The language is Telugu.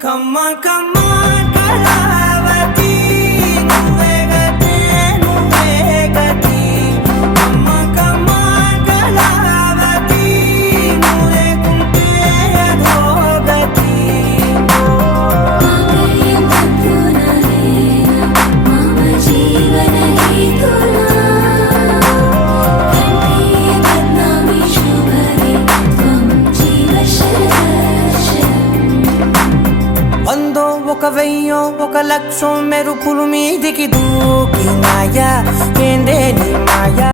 కమ్మ కమ్మ కళావతి నువ్వే గతే నువ్వే గతి కమ్మ కమ్మ కళావతి నువ్వు లేకుంటే అదో గతి వందో ఒక వెయ్యో ఒక లక్షం మెరుపులు మీదికి దూకినాయా ఏందే నీ మాయా